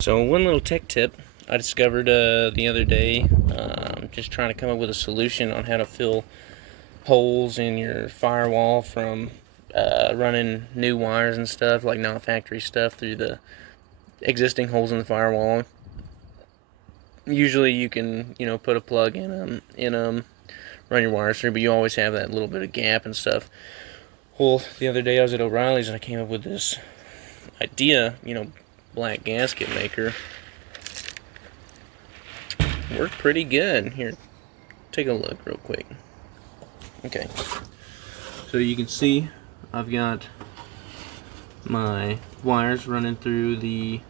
So one little tech tip I discovered the other day, just trying to come up with a solution on how to fill holes in your firewall from running new wires and stuff, like non-factory stuff, through the existing holes in the firewall. Usually you can, put a plug in run your wires through, but you always have that little bit of gap and stuff. Well, the other day I was at O'Reilly's and I came up with this idea, black gasket maker. Worked pretty good. Here, take a look real quick. Okay, so you can see I've got my wires running through the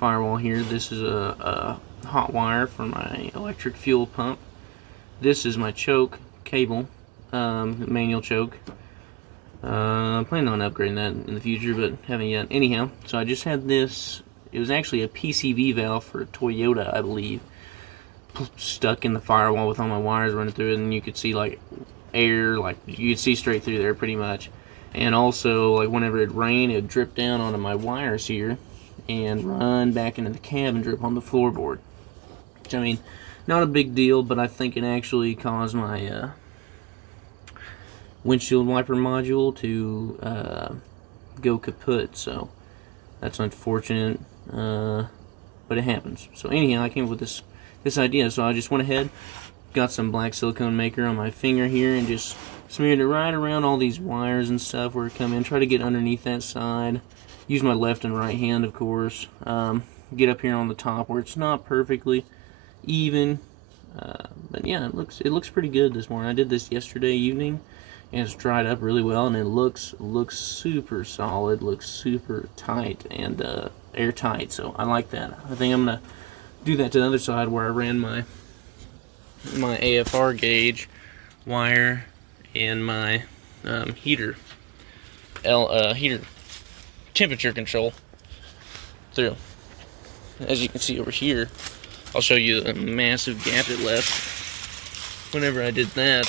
firewall here. This is a hot wire for my electric fuel pump. This is my choke cable, manual choke. I'm planning on upgrading that in the future, but haven't yet. Anyhow, so I just had this. It was actually a PCV valve for a Toyota, I believe, stuck in the firewall with all my wires running through it, and you could see like air, like you could see straight through there pretty much. And also, like whenever it rained, it would drip down onto my wires here and run back into the cab and drip on the floorboard. Which, I mean, not a big deal, but I think it actually caused my windshield wiper module to go kaput, so that's unfortunate, but it happens. So anyhow, I came up with this idea, so I just went ahead, got some black silicone maker on my finger here, and just smeared it right around all these wires and stuff where it come in. Try to get underneath that side. Use my left and right hand, of course. Get up here on the top where it's not perfectly even, but yeah, it looks pretty good this morning. I did this yesterday evening, and it's dried up really well, and it looks super solid, looks super tight and airtight. So I like that. I think I'm gonna do that to the other side where I ran my AFR gauge wire and my heater temperature control through. As you can see over here, I'll show you a massive gap it left whenever I did that.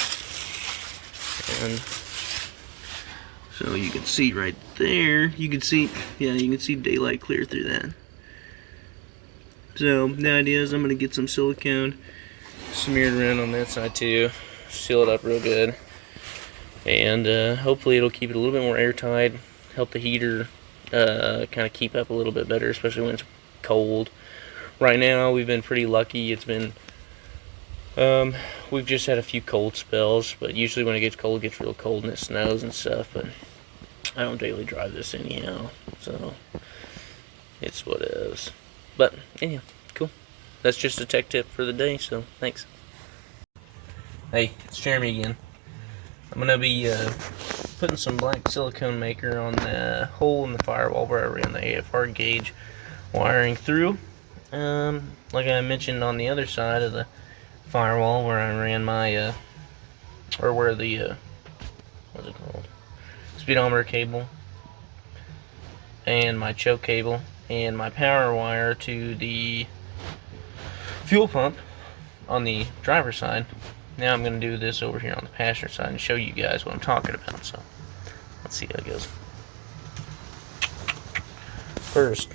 And so you can see right there, you can see daylight clear through that. So the idea is I'm going to get some silicone smeared around on that side too, seal it up real good, and hopefully it'll keep it a little bit more airtight, help the heater kind of keep up a little bit better, especially when it's cold. Right now we've been pretty lucky. It's been we've just had a few cold spells, but usually when it gets cold, it gets real cold and it snows and stuff, but I don't daily drive this anyhow, so it's what it is. But anyhow, cool. That's just a tech tip for the day, so thanks. Hey, it's Jeremy again. I'm going to be putting some black silicone maker on the hole in the firewall where I ran the AFR gauge wiring through. Like I mentioned on the other side of the firewall where I ran my, or where the, what's it called? Speedometer cable and my choke cable and my power wire to the fuel pump on the driver's side. Now I'm going to do this over here on the passenger side and show you guys what I'm talking about. So let's see how it goes. First,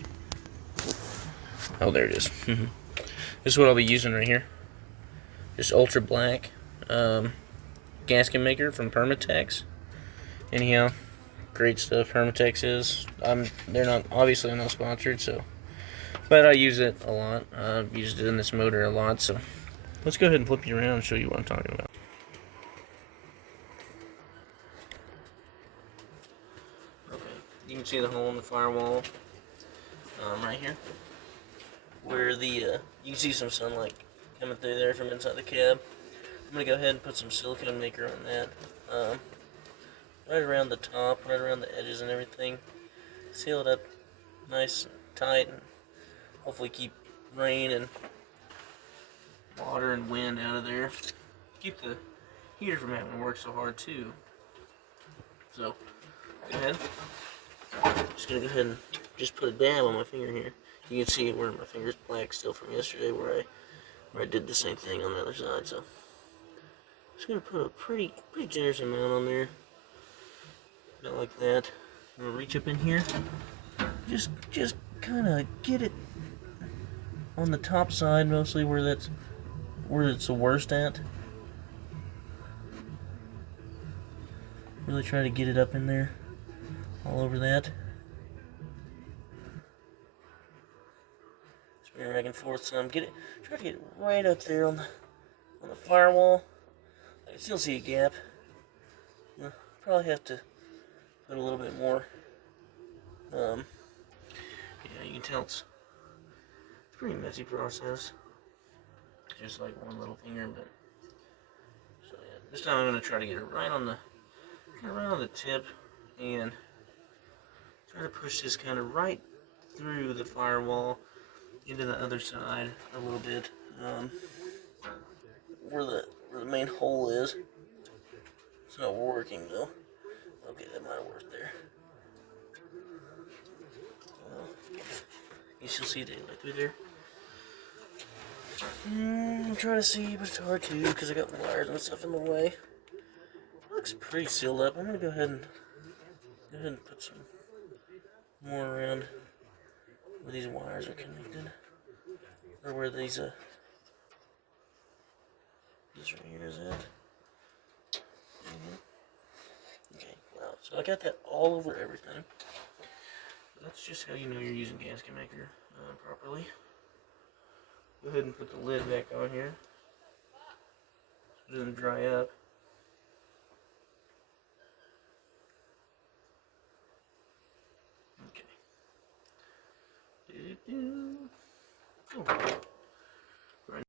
oh, there it is. This is what I'll be using right here. This ultra black gasket maker from Permatex. Anyhow, great stuff Permatex is. They're not, obviously I'm not sponsored, so, but I use it a lot. I've used it in this motor a lot, so let's go ahead and flip you around and show you what I'm talking about. Okay, you can see the hole in the firewall right here, where the you can see some sunlight coming through there from inside the cab. I'm gonna go ahead and put some silicone maker on that, right around the top, right around the edges and everything. Seal it up nice and tight, and hopefully keep rain and water and wind out of there. Keep the heater from having to work so hard too. So go ahead. Just gonna go ahead and just put a dab on my finger here. You can see where my finger's black still from yesterday, where I did the same thing on the other side. So just gonna put a pretty generous amount on there, about like that. I'm gonna reach up in here, just kind of get it on the top side, mostly where it's the worst at. Really try to get it up in there, all over that. Spin back and forth some. Try to get it right up there on the firewall. I can still see a gap. Probably have to put a little bit more. Yeah, you can tell it's a pretty messy process. Just like one little finger, but so yeah. This time I'm gonna try to get it right on the tip and try to push this kind of right through the firewall into the other side a little bit, where the main hole is. It's not working though. Okay, that might have worked there. You still see daylight through there? I'm trying to see, but it's hard to because I got wires and stuff in the way. Looks pretty sealed up. I'm gonna go ahead and put some more around where these wires are connected, or where this right here is at. Okay, wow. So I got that all over everything. That's just how you know you're using gasket maker properly. Go ahead and put the lid back on here so it doesn't dry up. Okay. Cool.